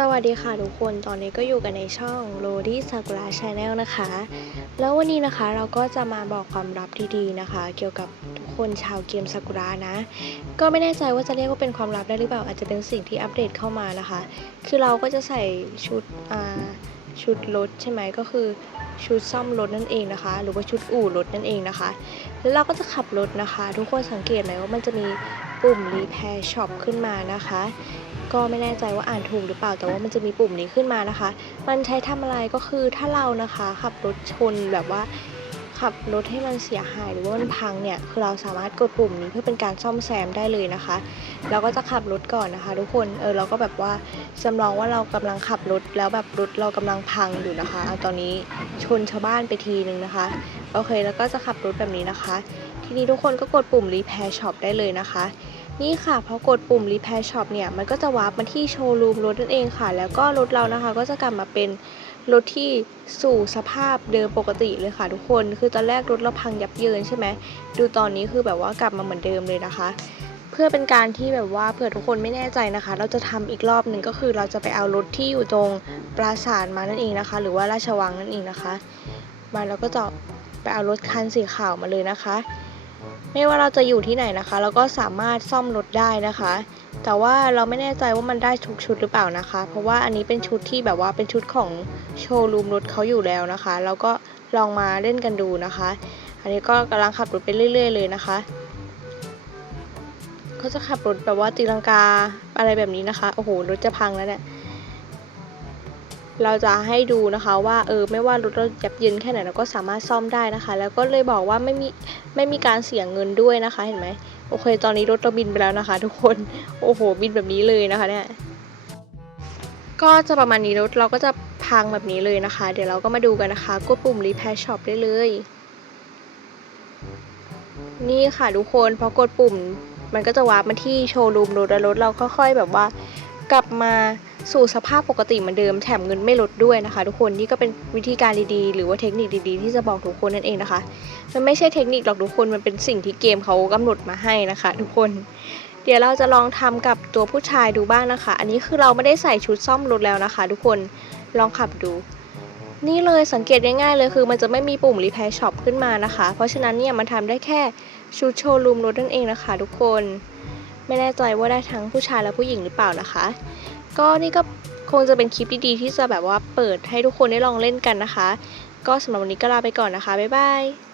สวัสดีค่ะทุกคน ตอนนี้ก็อยู่กันในช่อง r o d y Sakura Channel นะคะ แล้ววันนี้นะคะเราก็จะมาบอกความลับดีๆนะคะ เกี่ยวกับทุกคนชาวเกมซากุระนะ ก็ไม่แน่ใจว่าจะเรียกว่าเป็นความลับได้หรือเปล่า อาจจะเป็นสิ่งที่อัปเดตเข้ามานะคะ คือเราก็จะใส่ชุดอ่าชุดรถใช่ไหมก็คือชุดซ่อมรถนั่นเองนะคะ หรือว่าชุดอู่รถนั่นเองนะคะ แล้วเราก็จะขับรถนะคะ ทุกคนสังเกตไหมว่ามันจะมี ปุ่ม Repair Shop ขึ้นมานะคะ ก็ไม่แน่ใจว่าอ่านถูกหรือเปล่า แต่ว่ามันจะมีปุ่มนี้ขึ้นมานะคะ มันใช้ทำอะไรก็คือถ้าเรานะคะขับรถชนแบบว่าขับรถให้มันเสียหายหรือว่ามันพังเนี่ยคือเราสามารถกดปุ่มนี้เพื่อเป็นการซ่อมแซมได้เลยนะคะ เราก็จะขับรถก่อนนะคะ ทุกคนเออเราก็แบบว่าจำลองว่าเรากำลังขับรถแล้วแบบรถเรากำลังพังอยู่นะคะเอาตอนนี้ชนชาวบ้านไปทีนึงนะคะโอเคแล้วก็จะขับรถแบบนี้นะคะ ทีนี้ทุกคนก็กดปุ่ม Repair Shop ได้เลยนะคะ นี่ค่ะ พอกดปุ่ม Repair Shop เนี่ย มันก็จะวาร์ปมาที่โชว์รูมรถนั่นเองค่ะ แล้วก็รถเรานะคะ ก็จะกลับมาเป็นรถที่สู่สภาพเดิมปกติเลยค่ะทุกคน คือตอนแรกรถเราพังยับเยินใช่ไหม ดูตอนนี้คือแบบว่ากลับมาเหมือนเดิมเลยนะคะ เพื่อเป็นการที่แบบว่าเผื่อทุกคนไม่แน่ใจนะคะ เราจะทำอีกรอบหนึ่งก็คือเราจะไปเอารถที่อยู่ตรงปราสาทมานั่นเองนะคะ หรือว่าราชวังนั่นเองนะคะ มาแล้วก็จะไปเอารถคันสีขาวมาเลยนะคะ ไม่ว่าเราจะอยู่ที่ไหนนะคะ เราก็สามารถซ่อมรถได้นะคะ แต่ว่าเราไม่แน่ใจว่ามันได้ทุกชุดหรือเปล่านะคะ เพราะว่าอันนี้เป็นชุดที่แบบว่าเป็นชุดของโชว์รูมรถเขาอยู่แล้วนะคะ เราก็ลองมาเล่นกันดูนะคะ อันนี้ก็กำลังขับรถไปเรื่อย ๆ เลยนะคะเขาจะขับรถแบบว่าตีลังกาอะไรแบบนี้นะคะ โอ้โหรถจะพังแล้วเนี่ย เราจะให้ดูนะคะว่าเออไม่ว่ารถเรายับเยินแค่ไหนเราก็สามารถซ่อมได้นะคะ แล้วก็เลยบอกว่าไม่มีไม่มีการเสียเงินด้วยนะคะเห็นไหมโอเค ตอนนี้รถเราบินไปแล้วนะคะ ทุกคนโอ้โหบินแบบนี้เลยนะคะเนี่ยก็จะประมาณนี้รถเราก็จะพังแบบนี้เลยนะคะ เดี๋ยวเราก็มาดูกันนะคะกดปุ่ม Repair Shop ได้เลย นี่ค่ะทุกคนพอกดปุ่มมันก็จะวาร์ปมาที่โชว์รูมรถแล้วรถเราค่อยๆแบบว่ากลับมา สู่สภาพปกติเหมือนเดิมแถมเงินไม่ลดด้วยนะคะ ทุกคนนี่ก็เป็นวิธีการดีๆ หรือว่าเทคนิคดีๆ ที่จะบอกทุกคนนั่นเองนะคะ มันไม่ใช่เทคนิคหรอกทุกคนมันเป็นสิ่งที่เกมเขากำหนดมาให้นะคะ ทุกคนเดี๋ยวเราจะลองทำกับตัวผู้ชายดูบ้างนะคะ อันนี้คือเราไม่ได้ใส่ชุดซ่อมรถแล้วนะคะ ทุกคนลองขับดู นี่เลยสังเกตง่ายๆเลยคือมันจะไม่มีปุ่ม Repair Shop ขึ้นมานะคะ เพราะฉะนั้นเนี่ยมันทำได้แค่ชุดโชว์รูมรถนั่นเองนะคะ ทุกคน ไม่แน่ใจว่าได้ทั้งผู้ชายและผู้หญิงหรือเปล่านะคะ ก็นี่ก็คงจะเป็นคลิปดีๆที่จะแบบว่าเปิดให้ทุกคนได้ลองเล่นกันนะคะ ก็สำหรับวันนี้ก็ลาไปก่อนนะคะ บ๊ายบาย